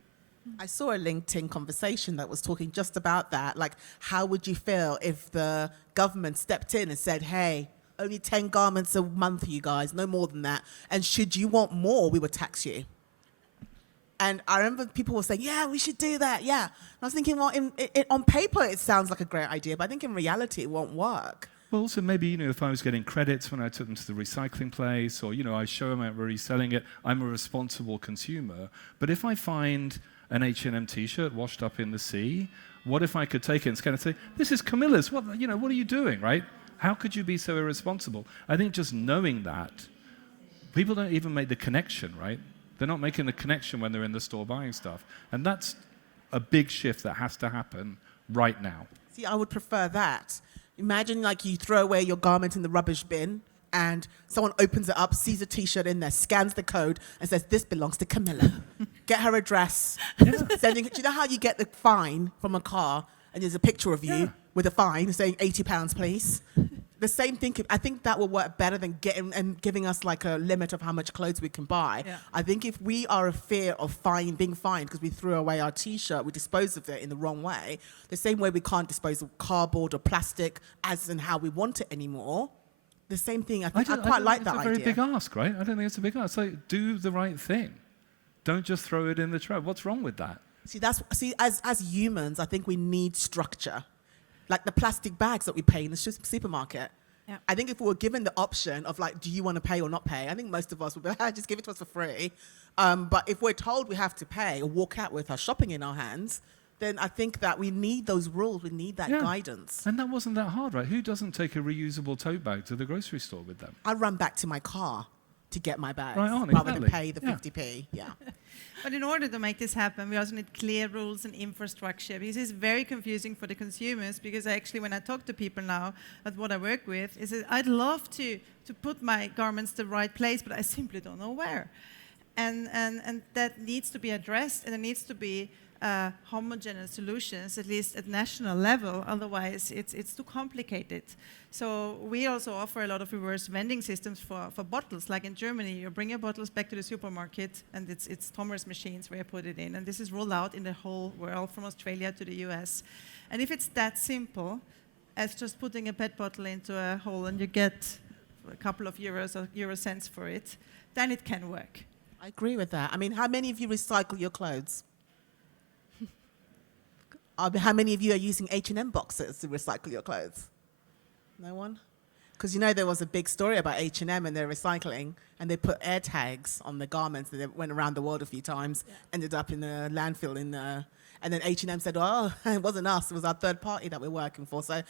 I saw a LinkedIn conversation that was talking just about that. Like, how would you feel if the government stepped in and said, hey, only 10 garments a month, you guys, no more than that. And should you want more, we would tax you. And I remember people were saying, yeah, we should do that, yeah. And I was thinking, well, on paper, it sounds like a great idea, but I think in reality, it won't work. Well, also maybe, if I was getting credits when I took them to the recycling place, or, I show them out reselling it, I'm a responsible consumer. But if I find an H&M T-shirt washed up in the sea, what if I could take it and scan it and say, this is Camilla's, what are you doing, right? How could you be so irresponsible? I think just knowing that, people don't even make the connection, right? They're not making the connection when they're in the store buying stuff. And that's a big shift that has to happen right now. See, I would prefer that. Imagine like you throw away your garment in the rubbish bin and someone opens it up, sees a T-shirt in there, scans the code and says, this belongs to Camilla. Get her address. Do you know how you get the fine from a car? and there's a picture of you Yeah. with a fine saying £80, please. The same thing, I think that will work better than giving us like a limit of how much clothes we can buy. Yeah. I think if we are a fear of being fined because we threw away our T-shirt, we disposed of it in the wrong way, the same way we can't dispose of cardboard or plastic as in how we want it anymore, the same thing, I quite like that idea. It's a very big ask, right? I don't think it's a big ask. It's like, do the right thing. Don't just throw it in the trash. What's wrong with that? As humans, I think we need structure. Like the plastic bags that we pay in the supermarket. Yeah. I think if we were given the option of like, do you want to pay or not pay? I think most of us would be like, just give it to us for free. But if we're told we have to pay or walk out with our shopping in our hands, then I think that we need those rules. We need that guidance. And that wasn't that hard, right? Who doesn't take a reusable tote bag to the grocery store with them? I run back to my car to get my bags Right on, rather than exactly. pay the Yeah. 50p. Yeah. But in order to make this happen, we also need clear rules and infrastructure, because it's very confusing for the consumers, because actually when I talk to people now at what I work with, is that I'd love to put my garments the right place, but I simply don't know where. And that needs to be addressed, and there needs to be homogeneous solutions, at least at national level, otherwise it's too complicated. So we also offer a lot of reverse vending systems for bottles. Like in Germany, you bring your bottles back to the supermarket, and it's TOMRA's machines where you put it in. And this is rolled out in the whole world, from Australia to the US. And if it's that simple as just putting a PET bottle into a hole and you get a couple of euros or euro cents for it, then it can work. I agree with that. I mean, how many of you recycle your clothes? How many of you are using H&M boxes to recycle your clothes? No one? Because you know there was a big story about H&M and their recycling, and they put air tags on the garments, and they went around the world a few times, ended up in a landfill and then H&M said, oh, it wasn't us, it was our third party that we're working for. So,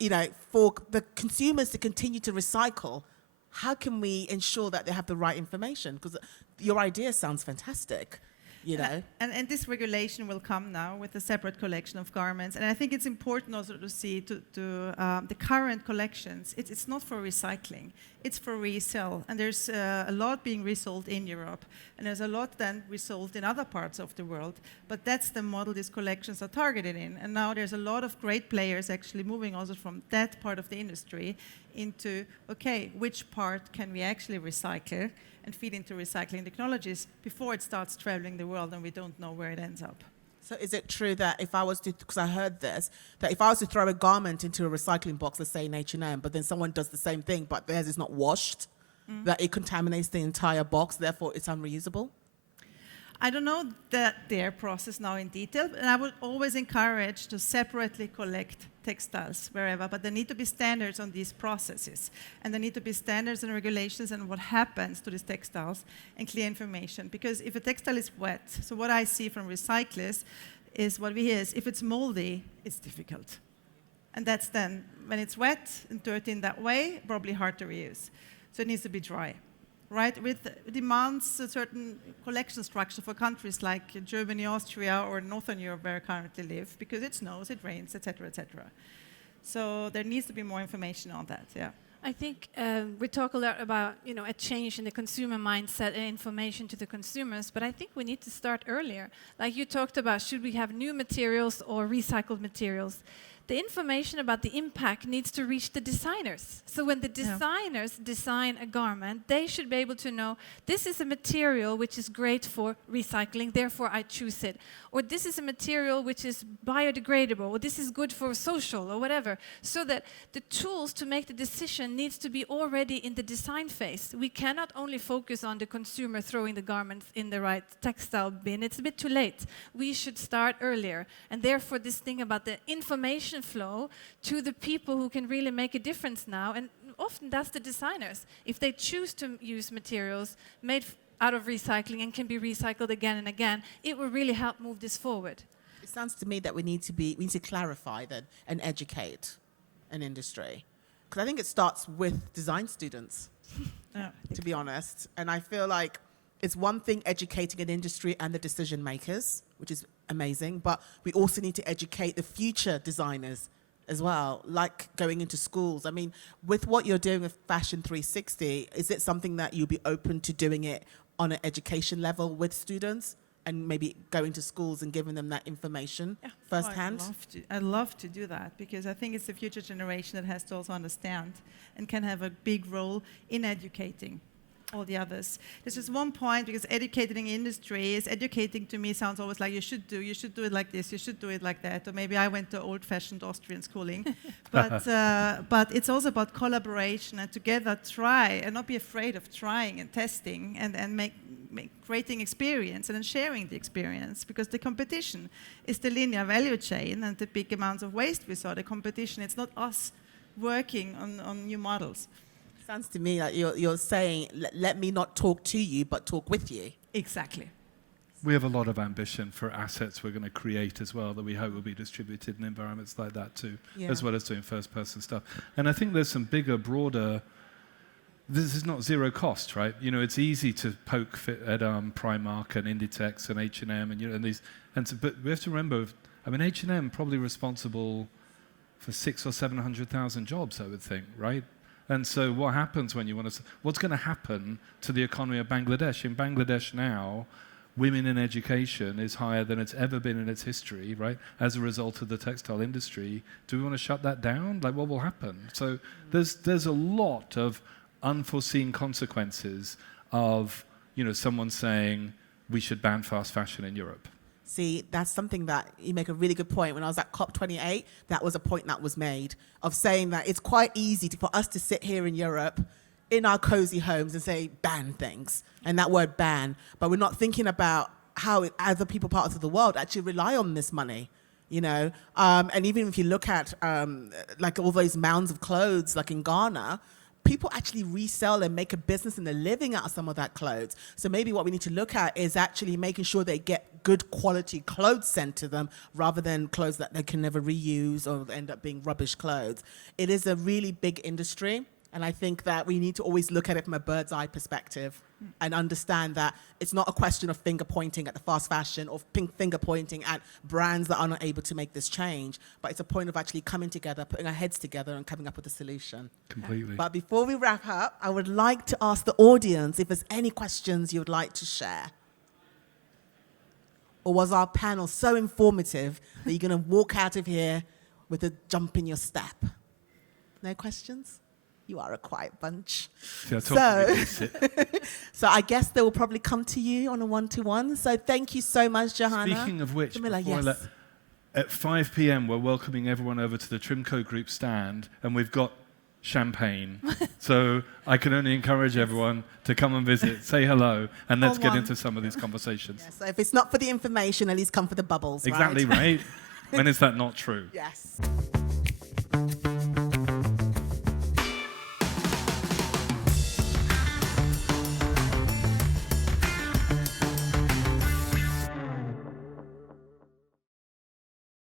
you know, for the consumers to continue to recycle, how can we ensure that they have the right information? Because your idea sounds fantastic. You know. And this regulation will come now with a separate collection of garments. And I think it's important also to see the current collections. It's not for recycling. It's for resell. And there's a lot being resold in Europe. And there's a lot then resold in other parts of the world. But that's the model these collections are targeted in. And now there's a lot of great players actually moving also from that part of the industry into, okay, which part can we actually recycle and feed into recycling technologies before it starts traveling the world and we don't know where it ends up. So is it true that if I was to, because I heard this, that if I was to throw a garment into a recycling box, let's say in H&M, but then someone does the same thing, but theirs is not washed, that it contaminates the entire box, therefore it's unreusable? I don't know their process now in detail, and I would always encourage to separately collect textiles wherever, but there need to be standards on these processes, and there need to be standards and regulations on what happens to these textiles and clear information, because if a textile is wet, so what I see from recyclers is what we hear is if it's moldy, it's difficult. And that's then, when it's wet and dirty in that way, probably hard to reuse. So it needs to be dry. Right, with demands a certain collection structure for countries like Germany, Austria, or Northern Europe where I currently live, because it snows, it rains, etc., etc. So there needs to be more information on that. Yeah. I think we talk a lot about, you know, a change in the consumer mindset and information to the consumers, but I think we need to start earlier. Like you talked about, should we have new materials or recycled materials? The information about the impact needs to reach the designers. So when the designers design a garment, they should be able to know, this is a material which is great for recycling, therefore I choose it. Or this is a material which is biodegradable, or this is good for social, or whatever. So that the tools to make the decision needs to be already in the design phase. We cannot only focus on the consumer throwing the garments in the right textile bin. It's a bit too late. We should start earlier. And therefore this thing about the information flow to the people who can really make a difference now, and often that's the designers. If they choose to use materials made out of recycling and can be recycled again and again, it will really help move this forward. It sounds to me that we need to clarify that and educate an industry, because I think it starts with design students, to be honest. And I feel like it's one thing educating an industry and the decision makers, which is amazing, but we also need to educate the future designers as well, like going into schools. I mean, with what you're doing with FASHION360, is it something that you'll be open to doing it on an education level with students and maybe going to schools and giving them that information firsthand? I'd love to do that, because I think it's the future generation that has to also understand and can have a big role in educating all the others. There's just one point, because educating industry is educating to me sounds always like you should do it like this, you should do it like that, or maybe I went to old-fashioned Austrian schooling. But it's also about collaboration and together try and not be afraid of trying and testing and make creating experience and then sharing the experience, because the competition is the linear value chain and the big amounts of waste we saw. The competition, it's not us working on new models. Sounds to me like you're saying, let me not talk to you, but talk with you. Exactly. We have a lot of ambition for assets we're going to create as well that we hope will be distributed in environments like that too, as well as doing first-person stuff. And I think there's some bigger, broader... This is not zero cost, right? You know, it's easy to poke at Primark and Inditex and H&M and these, but we have to remember. I mean, H&M probably responsible for 600,000 or 700,000 jobs, I would think, right? And so, what happens when you want to? What's going to happen to the economy of Bangladesh? In Bangladesh now, women in education is higher than it's ever been in its history, right? As a result of the textile industry, do we want to shut that down? Like, what will happen? So, there's a lot of unforeseen consequences of, you know, someone saying we should ban fast fashion in Europe. See, that's something that you make a really good point. When I was at COP28, that was a point that was made of saying that it's quite easy for us to sit here in Europe in our cozy homes and say ban things, and that word ban, but we're not thinking about how other people, parts of the world, actually rely on this money. You know, and even if you look at like all those mounds of clothes, like in Ghana, people actually resell and make a business and a living out of some of that clothes. So maybe what we need to look at is actually making sure they get good quality clothes sent to them rather than clothes that they can never reuse or end up being rubbish clothes. It is a really big industry, and I think that we need to always look at it from a bird's eye perspective and understand that it's not a question of finger pointing at the fast fashion or finger pointing at brands that are not able to make this change, but it's a point of actually coming together, putting our heads together and coming up with a solution. Completely. But before we wrap up, I would like to ask the audience if there's any questions you would like to share. Or was our panel so informative that you're going to walk out of here with a jump in your step? No questions? You are a quiet bunch. Yeah, so I guess they will probably come to you on a one-to-one. So thank you so much, Johanna. Speaking of which, Camilla, yes. At 5 p.m. we're welcoming everyone over to the Trimco Group stand, and we've got champagne. So I can only encourage everyone to come and visit, say hello, and let's get into some of these conversations. Yeah, so if it's not for the information, at least come for the bubbles, exactly, right? When is that not true? Yes.